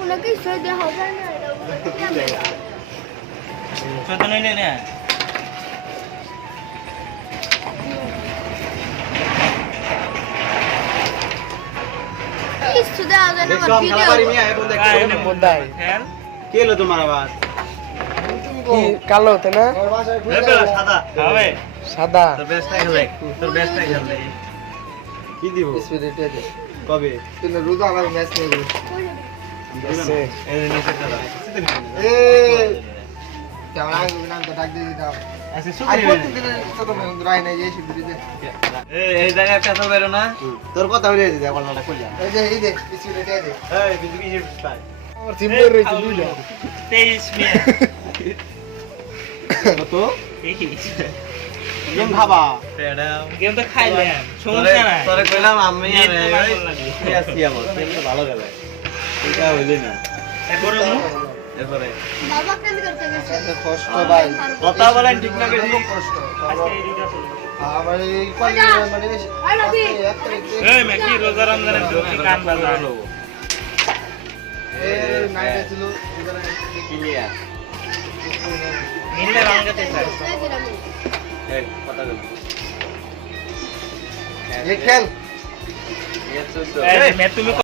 ওনাকে ইসে দেওয়া হবে না ছোট নিলে না ইসে দেওয়া যায় না দেখো খালাবাড়ি মিয়া এখন দেখো মোদাই কে এলো তোমার আবার কি কালো তাই না সাদা হবে সাদা তোর বেস্টটা খেলে তোর বেস্টটা খেলে কি দিব স্পিরিট আছে কবে কিন্তু রোজা আবার ম্যাচ নেই আছে এই যে নিচে চলো এ কেমন আগে নাম তো ডাক দিয়ে দাও আচ্ছা আর সুন্দর প্রত্যেক দিন তো রাই নাই এই স্পিরিটে এই জায়গায় কথা বেরো না তোর কথা হইলে দিদা কলটা কই যা এই যে স্পিরিট আছে এই বিজু কি পাই আমার সিম্বল রয়েছে দুইটা 23 মিনিট কত 23 গেম খাবা গেম তো খাইলাম সমস্যা নাই তোরে কইলাম আমি নেট তো ভালো লাগে। আসি আমার গেমটা ভালো গেল এটা হইলে না এরপরে মু এরপরে বাবা কেন করতে গেছে এত কষ্ট ভাই কথা বলেন ঠিক না বেশি কষ্ট আজকে এই দুটো ছিল আমার এই কলেজ মানে বেশি এই মেকি রোজা রমজানের দুটি কান বাজা এই নাইট ছিল ক্লিয়ার নিলে রঙতে স্যার এই কথা বল এই খেল এই এই মে তুমি